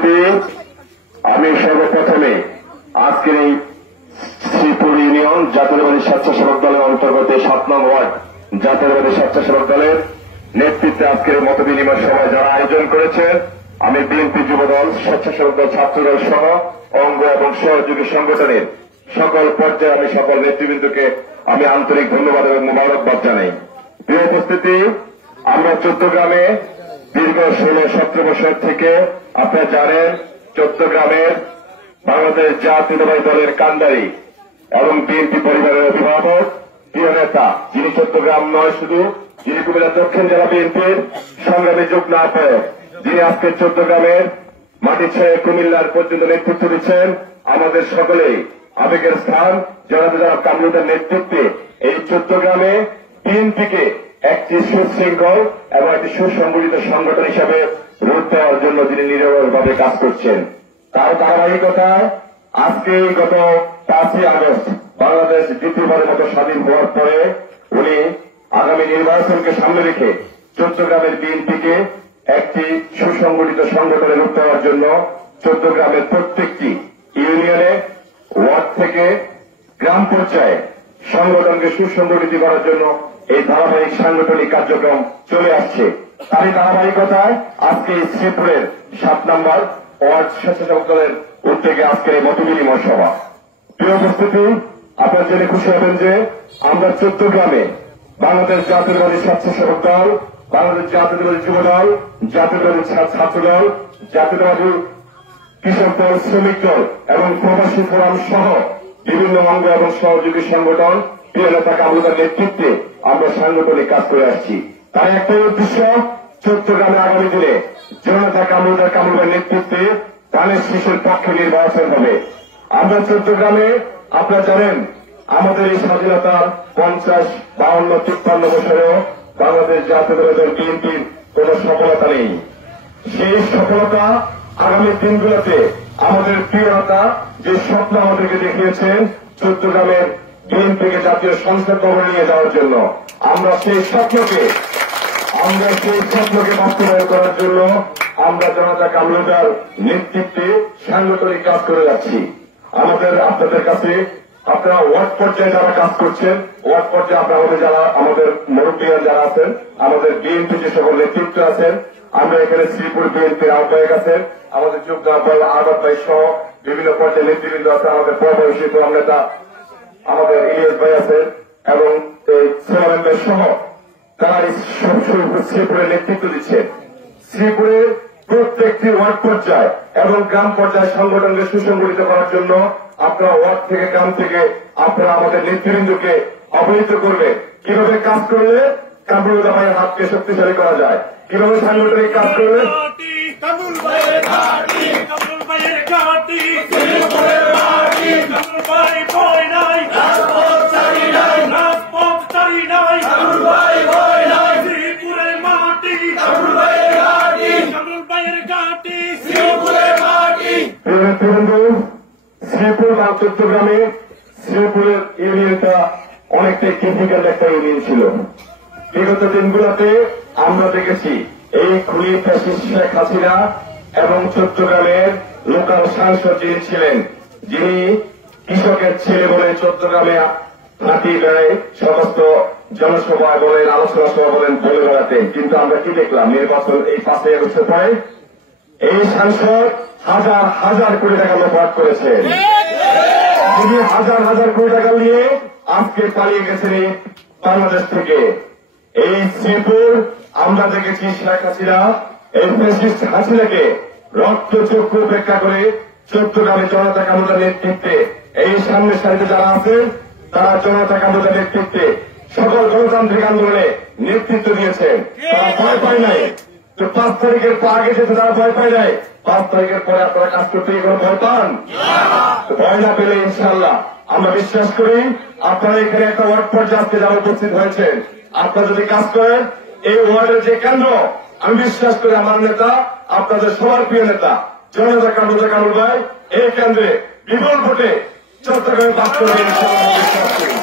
উপস্থিতি, আমি সর্বপ্রথমে আজকের এই শ্রীপুর ইউনিয়ন জাতীয়তাবাদী স্বেচ্ছাসেবক দলের অন্তর্গত 7 নং ওয়ার্ড জাতীয়তাবাদী স্বেচ্ছাসেবক দলের নেতৃত্বে আজকের মত বিনিময় সভায় যারা আয়োজন করেছেন, আমি বিএনপি যুবদল, স্বেচ্ছাসেবক দল, ছাত্রদল সহ অঙ্গ এবং সহযোগী সংগঠনের সকল পর্যায়ে আমি সকল নেতৃবৃন্দকে আমি আন্তরিক ধন্যবাদ এবং মোবারকবাদ জানাই। প্রিয় উপস্থিতি, আমরা চট্টগ্রামে দীর্ঘ 16-17 বছর থেকে আপনারা জানেন চট্টগ্রামের বাংলাদেশ জাতীয়তাবাদী দলের কান্ডারি এবং বিএনপি পরিবারের অভিভাবক প্রিয় নেতা, যিনি চট্টগ্রাম নয় শুধু, যিনি কুমিল্লা দক্ষিণ জেলা বিএনপির সংগ্রামী যুগ্ম আহ্বায়ক, যিনি আজকে চট্টগ্রামের মাটি ছেড়ে কুমিল্লার পর্যন্ত নেতৃত্ব দিচ্ছেন, আমাদের সকলেই আবেগের স্থান যারা কামরুলের নেতৃত্বে এই চট্টগ্রামে বিএনপিকে একটি সুশৃঙ্খল এবং একটি সুসংগঠিত সংগঠন হিসাবে রূপ দেওয়ার জন্য যিনি নিরলসভাবে কাজ করছেন, তার ধারাবাহিকতায় আজকে গত 5ই আগস্ট বাংলাদেশ দ্বিতীয়বারের মতো স্বাধীন হওয়ার পরে উনি আগামী নির্বাচনকে সামনে রেখে চট্টগ্রামের বিএনপিকে একটি সুসংগঠিত সংগঠনে রূপ দেওয়ার জন্য চট্টগ্রামের প্রত্যেকটি ইউনিয়নে, ওয়ার্ড থেকে গ্রাম পর্যায়ে সংগঠনকে সুসংগঠিত করার জন্য এই ধারাবাহিক সাংগঠনিক কার্যক্রম চলে আসছে। তারই ধারাবাহিকতায় আজকে শ্রীপুরের 7 নম্বর ওয়ার্ড স্বেচ্ছাসেবক দলের উদ্যোগে আজকের এই মত বিনিময় সভা। প্রিয় উপস্থিতি, আপনারা জেনে খুশি হবেন যে আমরা চট্টগ্রামে বাংলাদেশ জাতীয়তাবাদী স্বেচ্ছাসেবক দল, বাংলাদেশ জাতীয়তাবাদী যুব দল, জাতীয়তাবাদী ছাত্র দল, জাতীয়তাবাদী কৃষক দল, শ্রমিক দল এবং প্রবাসী ফোরাম সহ বিভিন্ন অঙ্গ এবং সহযোগী সংগঠন প্রিয় নেতা কামরুলের নেতৃত্বে আমরা সাংগঠনিক কাজ করে আসছি। তার একটাই উদ্দেশ্য, চট্টগ্রামে আগামী দিনে জনতা কামরুলের নেতৃত্বে ধানের শীষের পক্ষে নির্বাচন হবে। আমরা চট্টগ্রামে আপনারা জানেন আমাদের এই স্বাধীনতার 50, 52, 53 বছরেও বাংলাদেশ জাতীয়তাবাদী দল বিএনপির কোন সফলতা নেই। সেই সফলতা আগামী দিনগুলোতে আমাদের প্রিয় নেতা যে স্বপ্ন আমাদেরকে দেখিয়েছেন চট্টগ্রামের বিএনপিকে জাতীয় সংসদ ভবনে নিয়ে যাওয়ার জন্য, আমরা সেই স্বপ্নকে বাস্তবায়ন করার জন্য আমরা জনতা কামরুলের নেতৃত্বে সাংগঠনিক কাজ করে যাচ্ছি। আপনাদের কাছে আপনারা ওয়ার্ড পর্যায়ে যারা কাজ করছেন, ওয়ার্ড পর্যায়ে আমাদের মুরব্বীরা যারা আছেন, আমাদের বিএনপি যে সকল নেতৃত্ব আছেন, আমরা এখানে শ্রীপুর বিএনপির আহ্বায়ক আছেন, আমাদের যুগ্ম আহ্বায়ক আহমদ ভাই সহ বিভিন্ন পর্যায়ে নেতৃবৃন্দ আছে, আমাদের প্রভাবশী প্রধান নেতা আমাদের ইলিয়াস ভাই আছেন এবং চেয়ারম্যান ভাই সহ তারা শ্রীপুরের নেতৃত্ব দিচ্ছেন। শ্রীপুরের প্রত্যেকটি ওয়ার্ড পর্যায়ে এবং গ্রাম পর্যায়ে সংগঠনকে সুসংগঠিত করার জন্য আপনারা ওয়ার্ড থেকে গ্রাম থেকে আপনারা আমাদের নেতৃবৃন্দকে অবহিত করবে কিভাবে কাজ করলে কামরুল ভাইয়ের হাতকে শক্তিশালী করা যায়, কিভাবে সাংগঠনিক কাজ করলে শ্রীপুর বা চট্টগ্রামে শ্রীপুরের ইউনিয়নটা অনেকটাই ক্রিটিক্যাল একটা ইউনিয়ন ছিল। বিগত দিনগুলোতে আমরা দেখেছি এই খুনি ফ্যাসিস্ট শেখ হাসিনা এবং চট্টগ্রামের লোকাল সাংসদ যিনি ছিলেন, যিনি কৃষকের ছেলে বলে চট্টগ্রামে হাতি বেড়ায় সমস্ত জনসভায় বলেন, আলোচনা সভা বলেন বলে বেড়াতেন। কিন্তু আমরা কি দেখলাম, নির্বাচন এই 5 আগস্টের পরে এই সাংসদ হাজার হাজার কোটি টাকা লোপাট করেছেন। তিনি হাজার হাজার কোটি টাকা নিয়ে আজকে পালিয়ে গেছেন এই বাংলাদেশ থেকে। এই শ্রীপুর আমরা দেখেছি শেখ হাসিনা এই ফ্যাসিস্ট হাসিনাকে রক্তচক্ষু উপেক্ষা করে চট্টগ্রামে জনতা কামরুলের নেতৃত্বে এই সামনের সারিতে যারা আছেন তারা জনতা কামরুলের নেতৃত্বে সকল গণতান্ত্রিক আন্দোলনে নেতৃত্ব দিয়েছেন। তারা ভয় পায় নাই। তো 5 তারিখের আগে যেতে তারা ভয় পায় নাই। 5 তারিখের পরে আপনারা কাজ করতে কোনো ভয় পান? ভয় না পেলে ইনশাল্লাহ আমরা বিশ্বাস করি আপনারা এখানে একটা ওয়ার্ড পর্যায়ে আজকে যারা উপস্থিত হয়েছেন, আপনারা যদি কাজ করেন এই ওয়ার্ডের যে কেন্দ্র, আমি বিশ্বাস করি আমার নেতা আপনাদের সবার প্রিয় নেতা জনতা কামরুল ভাই এই কেন্দ্রে বিপুল ভোটে চট্টগ্রামে বাস করবে ইনশাল্লাহ বিশ্বাস করি।